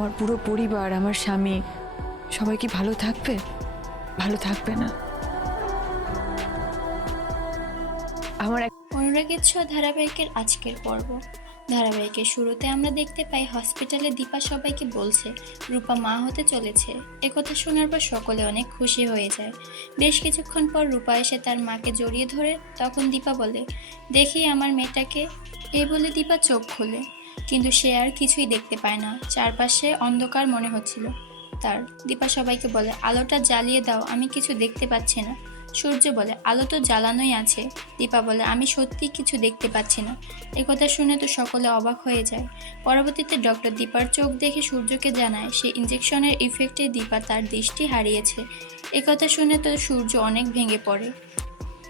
আমার পুরো পরিবার, আমার স্বামী সবাই কি ভালো থাকবে? ভালো থাকবে না। আমার অনুরাগের ছোঁয়া ধারাবাহিকের আজকের পর্ব। ধারাবাহিকের শুরুতে আমরা দেখতে পাই হসপিটালে দীপা সবাইকে বলছে রূপা মা হতে চলেছে। একথা শোনার পর সকলে অনেক খুশি হয়ে যায়। বেশ কিছুক্ষণ পর রূপা এসে তার মাকে জড়িয়ে ধরে। তখন দীপা বলে, দেখি আমার মেয়েটাকে। এই বলে দীপা চোখ খোলে, কিন্তু সে আর কিছুই দেখতে পায় না। চারপাশে অন্ধকার মনে হচ্ছিল তার। দীপা সবাইকে বলে, আলোটা জ্বালিয়ে দাও, আমি কিছু দেখতে পাচ্ছি না। সূর্য বলে, আলো তো জ্বালানোই আছে। দীপা বলে, আমি সত্যি কিছু দেখতে পাচ্ছি না। একথা শুনে তো সকলে অবাক হয়ে যায়। পরবর্তীতে ডক্টর দীপার চোখ দেখে সূর্যকে জানায় সে ইঞ্জেকশনের ইফেক্টে দীপা তার দৃষ্টি হারিয়েছে। একথা শুনে তো সূর্য অনেক ভেঙে পড়ে।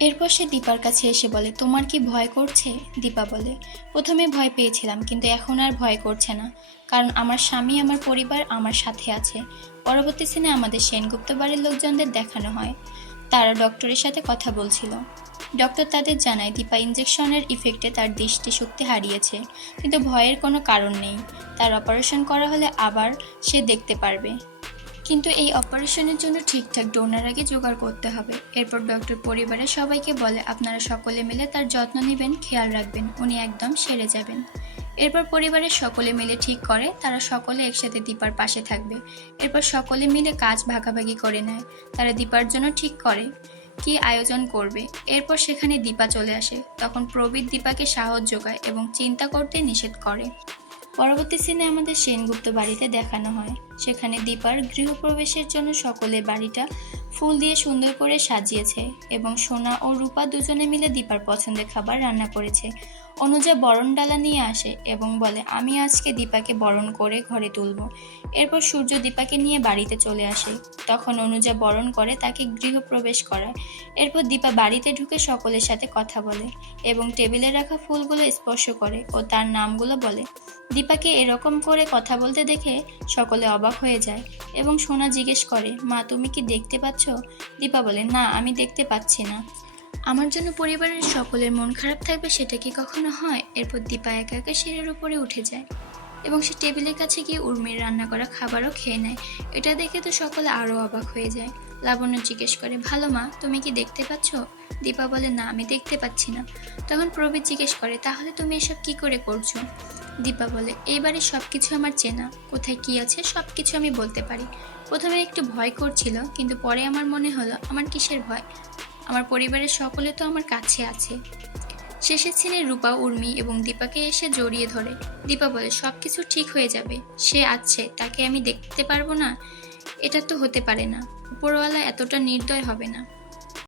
এরপর সে দীপার কাছে এসে বলে, তোমার কি ভয় করছে? দীপা বলে, প্রথমে ভয় পেয়েছিলাম, কিন্তু এখন আর ভয় করছে না, কারণ আমার স্বামী, আমার পরিবার আমার সাথে আছে। পরবর্তী সিনে আমাদের সেনগুপ্ত বাড়ির লোকজনদের দেখানো হয় তারা ডক্টরের সাথে কথা বলছিল। ডক্টর তাদের জানায় দীপা ইঞ্জেকশনের ইফেক্টে তার দৃষ্টিশক্তি হারিয়েছে, কিন্তু ভয়ের কোনো কারণ নেই। তার অপারেশন করা হলে আবার সে দেখতে পারবে, কিন্তু এই অপারেশনের জন্য ঠিকঠাক ডোনার আগে জোগাড় করতে হবে। এরপর ডক্টর পরিবারের সবাইকে বলে, আপনারা সকলে মিলে তার যত্ন নেবেন, খেয়াল রাখবেন, উনি একদম সেরে যাবেন। এরপর পরিবারের সকলে মিলে ঠিক করে তারা সকলে একসাথে দীপার পাশে থাকবে। এরপর সকলে মিলে কাজ ভাগাভাগি করে নেয়। তারা দীপার জন্য ঠিক করে কি আয়োজন করবে। এরপর সেখানে দীপা চলে আসে। তখন প্রবীর দীপাকে সাহস যোগায় এবং চিন্তা করতে নিষেধ করে। পরবর্তী সিনে আমাদের সেনগুপ্ত বাড়িতে দেখানো হয়। সেখানে দীপার গৃহপ্রবেশের জন্য সকলে বাড়িটা ফুল দিয়ে সুন্দর করে সাজিয়েছে এবং সোনা ও রূপা দুজনে মিলে দীপার পছন্দের খাবার রান্না করেছে। অনুজা বরণ ডালা নিয়ে আসে এবং বলে, আমি আজকে দীপাকে বরণ করে ঘরে তুলব। এরপর সূর্য দীপাকে নিয়ে বাড়িতে চলে আসে। তখন অনুজা বরণ করে তাকে গৃহপ্রবেশ করায়। এরপর দীপা বাড়িতে ঢুকে সকলের সাথে কথা বলে এবং টেবিলে রাখা ফুলগুলো স্পর্শ করে ও তার নামগুলো বলে। দীপাকে এরকম করে কথা বলতে দেখে সকলে অবাক হয়ে যায় এবং সোনা জিজ্ঞেস করে, মা তুমি কি দেখতে পাচ্ছ? দীপা বলে, না আমি দেখতে পাচ্ছি না। আমার জন্য পরিবারের সকলের মন খারাপ থাকবে সেটা কি কখনো হয়? এরপর দীপা একা একা সিঁড়ির উপরে উঠে যায় এবং সে টেবিলের কাছে গিয়ে উর্মির রান্না করা খাবারও খেয়ে নেয়। এটা দেখে তো সকলে আরও অবাক হয়ে যায়। লাবণ্য জিজ্ঞেস করে, ভালো মা, তুমি কি দেখতে পাচ্ছ? দীপা বলে, না আমি দেখতে পাচ্ছি না। তখন প্রবীর জিজ্ঞেস করে, তাহলে তুমি এসব কি করে করছো? দীপা বলে, এইবারে সবকিছু আমার চেনা, কোথায় কি আছে সবকিছু আমি বলতে পারি। প্রথমে একটু ভয় করছিল, কিন্তু পরে আমার মনে হলো আমার কিসের ভয়, আমার পরিবারের সকলে তো আমার কাছে আছে। শেষের সিনে রূপা, উর্মি এবং দীপাকে এসে জড়িয়ে ধরে। দীপা বলে, সবকিছু ঠিক হয়ে যাবে, সে আছে, তাকে আমি দেখতে পারবো না? এটা তো হতে পারে না, উপরওয়ালা এতটা নির্দয় হবে না।